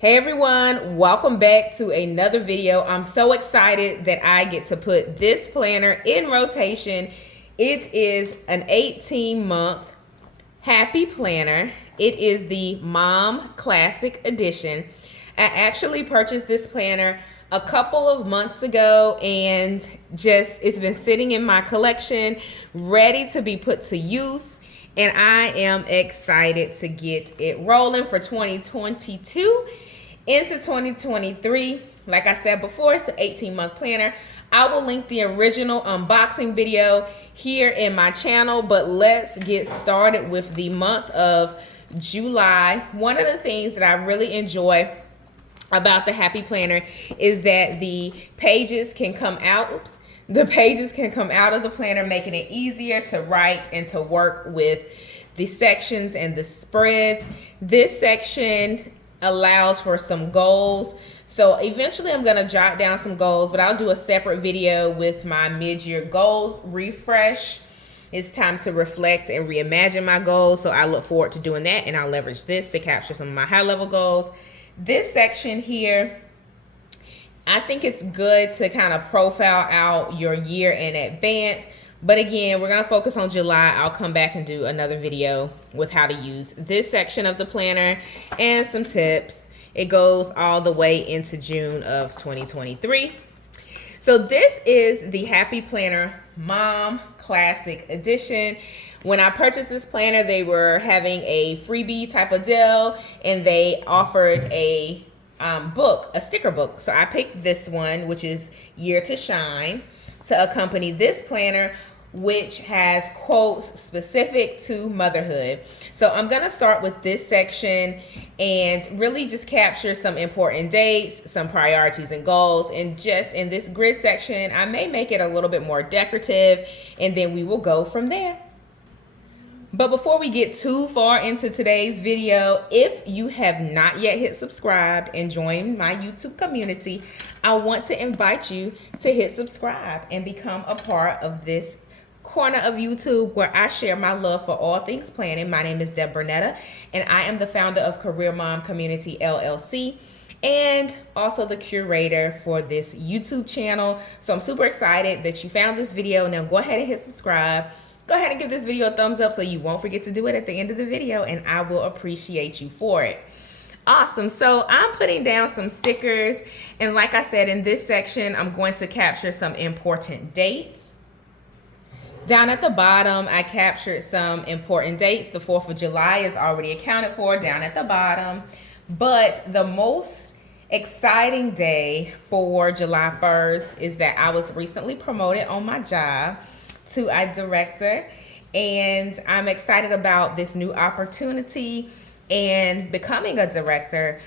Hey everyone, welcome back to another video. I'm so excited that I get to put this planner in rotation. It is an 18-month happy planner. It is the Mom Classic Edition. I actually purchased this planner a couple of months ago and it's been sitting in my collection ready to be put to use. And I am excited to get it rolling for 2022 into 2023. Like I said before, it's an 18-month planner. I will link the original unboxing video here in my channel, but let's get started with the month of July. One of the things that I really enjoy about the Happy Planner is that the pages can come out. The pages can come out of the planner, making it easier to write and to work with the sections and the spreads. This section allows for some goals. So eventually I'm gonna jot down some goals, but I'll do a separate video with my mid-year goals refresh. It's time to reflect and reimagine my goals. So I look forward to doing that, and I'll leverage this to capture some of my high-level goals. This section here, I think it's good to kind of profile out your year in advance. But again, we're going to focus on July. I'll come back and do another video with how to use this section of the planner and some tips. It goes all the way into June of 2023. So this is the Happy Planner Mom Classic Edition. When I purchased this planner, they were having a freebie type of deal, and they offered a book, a sticker book. So I picked this one, which is Year to Shine, to accompany this planner, which has quotes specific to motherhood. So I'm gonna start with this section and really just capture some important dates, some priorities and goals. And just in this grid section, I may make it a little bit more decorative, and then we will go from there. But before we get too far into today's video, if you have not yet hit subscribe and join my YouTube community, I want to invite you to hit subscribe and become a part of this corner of YouTube where I share my love for all things planning. My name is Deb Burnetta, and I am the founder of Career Mom Community LLC and also the curator for this YouTube channel. So I'm super excited that you found this video. Now go ahead and hit subscribe. Go ahead and give this video a thumbs up so you won't forget to do it at the end of the video, and I will appreciate you for it. Awesome. So I'm putting down some stickers, and like I said, in this section, I'm going to capture some important dates. Down at the bottom, I captured some important dates. The 4th of July is already accounted for down at the bottom, but the most exciting day for July 1st is that I was recently promoted on my job to a director, and I'm excited about this new opportunity. And becoming a director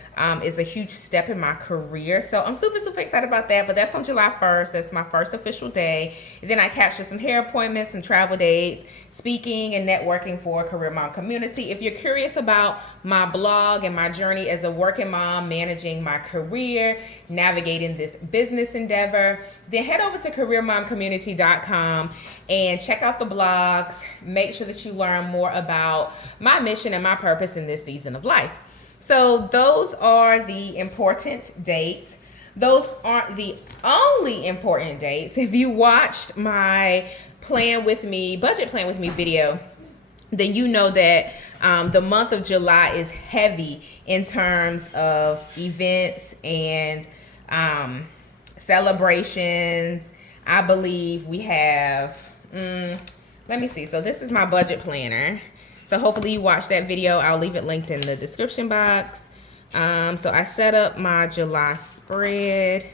is a huge step in my career. So I'm super excited about that. But that's on July 1st. That's my first official day. And then I captured some hair appointments, some travel dates, speaking and networking for Career Mom Community. If you're curious about my blog and my journey as a working mom, managing my career, navigating this business endeavor, then head over to careermomcommunity.com and check out the blogs. Make sure that you learn more about my mission and my purpose in this season of life. So those are the important dates. Those aren't the only important dates. If you watched my budget plan with me video, then you know that the month of July is heavy in terms of events and celebrations. I believe we have, let me see. So this is my budget planner. So hopefully you watched that video. I'll leave it linked in the description box. So I set up my July spread,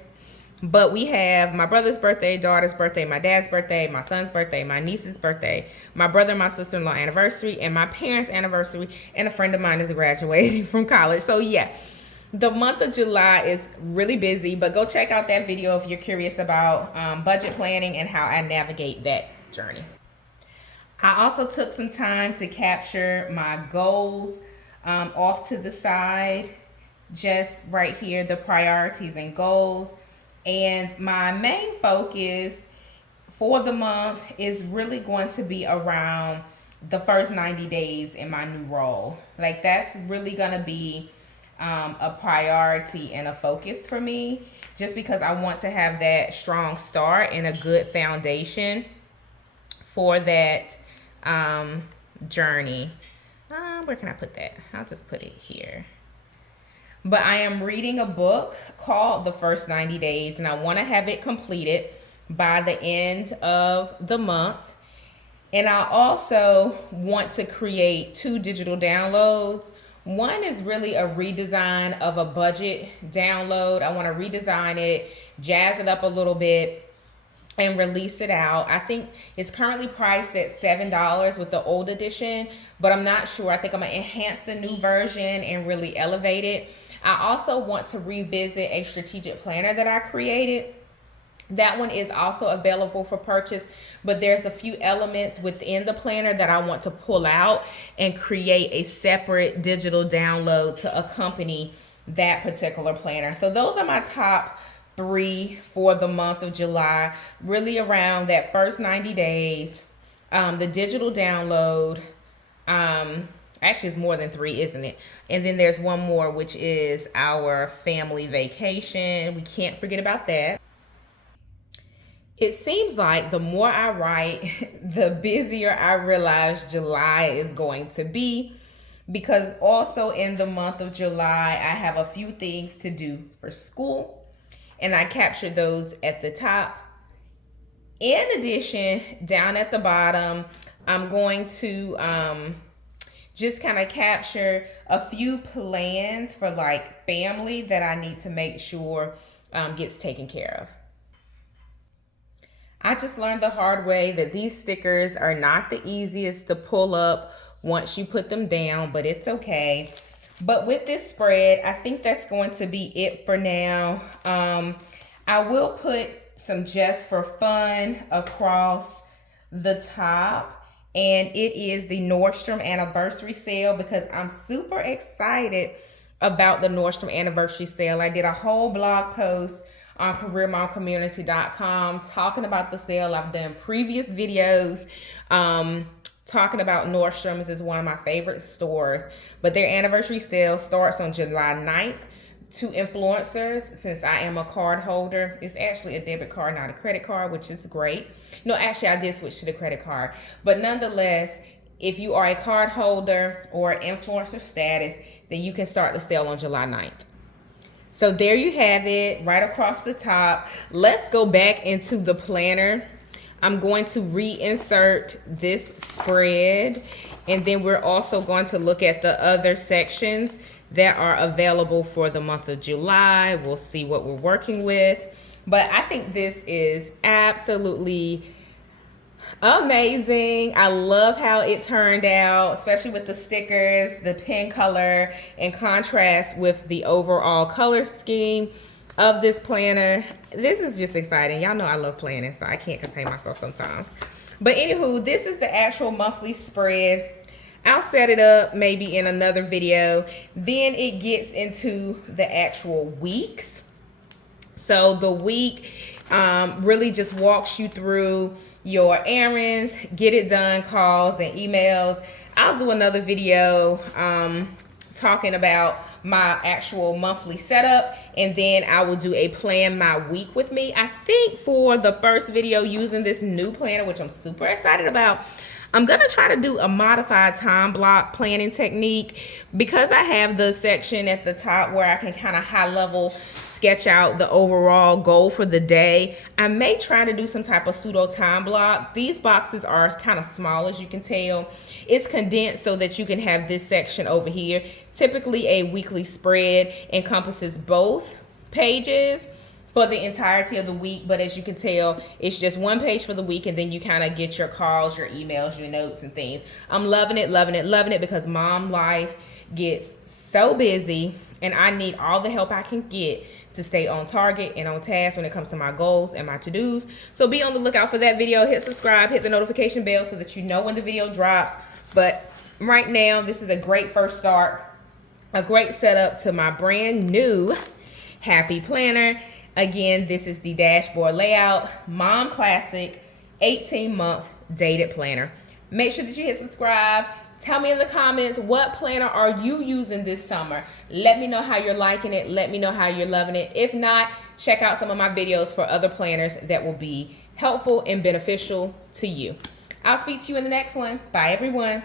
but we have my brother's birthday, daughter's birthday, my dad's birthday, my son's birthday, my niece's birthday, my brother and my sister-in-law anniversary, and my parents' anniversary, and a friend of mine is graduating from college. So yeah, the month of July is really busy, but go check out that video if you're curious about budget planning and how I navigate that journey. I also took some time to capture my goals off to the side, just right here, the priorities and goals. And my main focus for the month is really going to be around the first 90 days in my new role. Like, that's really going to be a priority and a focus for me, just because I want to have that strong start and a good foundation for that journey. Where can I put that? I'll just put it here. But I am reading a book called The First 90 Days, and I want to have it completed by the end of the month. And I also want to create 2 digital downloads. One is really a redesign of a budget download. I want to redesign it, jazz it up a little bit, and release it out. I think it's currently priced at $7 with the old edition, but I'm not sure. I think I'm gonna enhance the new version and really elevate it. I also want to revisit a strategic planner that I created. That one is also available for purchase, but there's a few elements within the planner that I want to pull out and create a separate digital download to accompany that particular planner. So those are my top 3 for the month of July, really around that first 90 days, the digital download. Actually, it's more than 3, isn't it? And then there's one more, which is our family vacation. We can't forget about that. It seems like the more I write, the busier I realize July is going to be, because also in the month of July, I have a few things to do for school, and I captured those at the top. In addition, down at the bottom, I'm going to just kind of capture a few plans for like family that I need to make sure gets taken care of. I just learned the hard way that these stickers are not the easiest to pull up once you put them down, but it's okay. But with this spread, I think that's going to be it for now. I will put some Just for Fun across the top. And it is the Nordstrom anniversary sale, because I'm super excited about the Nordstrom anniversary sale. I did a whole blog post on careermomcommunity.com talking about the sale. I've done previous videos talking about Nordstrom's is one of my favorite stores, but their anniversary sale starts on July 9th. To influencers, since I am a card holder, it's actually a debit card, not a credit card, which is great. No, actually, I did switch to the credit card. But nonetheless, if you are a card holder or influencer status, then you can start the sale on July 9th. So there you have it, right across the top. Let's go back into the planner. I'm going to reinsert this spread, and then we're also going to look at the other sections that are available for the month of July. We'll see what we're working with. But I think this is absolutely amazing. I love how it turned out, especially with the stickers, the pen color, in contrast with the overall color scheme of this planner. This is just exciting. Y'all know I love planning, so I can't contain myself sometimes. But anywho, this is the actual monthly spread. I'll set it up maybe in another video. Then it gets into the actual weeks. So the week really just walks you through your errands, get it done, calls and emails. I'll do another video talking about my actual monthly setup, and then I will do a plan my week with me. I think for the first video using this new planner, which I'm super excited about, I'm going to try to do a modified time block planning technique, because I have the section at the top where I can kind of high level sketch out the overall goal for the day. I may try to do some type of pseudo time block. These boxes are kind of small, as you can tell. It's condensed so that you can have this section over here. Typically a weekly spread encompasses both pages for the entirety of the week, but as you can tell, it's just one page for the week, and then you kind of get your calls, your emails, your notes and things. I'm loving it, loving it, loving it, because mom life gets so busy, and I need all the help I can get to stay on target and on task when it comes to my goals and my to-dos. So be on the lookout for that video. Hit subscribe, hit the notification bell so that you know when the video drops. But right now, this is a great first start, a great setup to my brand new Happy Planner. Again, this is the dashboard layout, Mom Classic 18-month dated planner. Make sure that you hit subscribe, Tell me in the comments, what planner are you using this summer? Let me know how you're liking it. Let me know how you're loving it. If not, check out some of my videos for other planners that will be helpful and beneficial to you. I'll speak to you in the next one. Bye, everyone.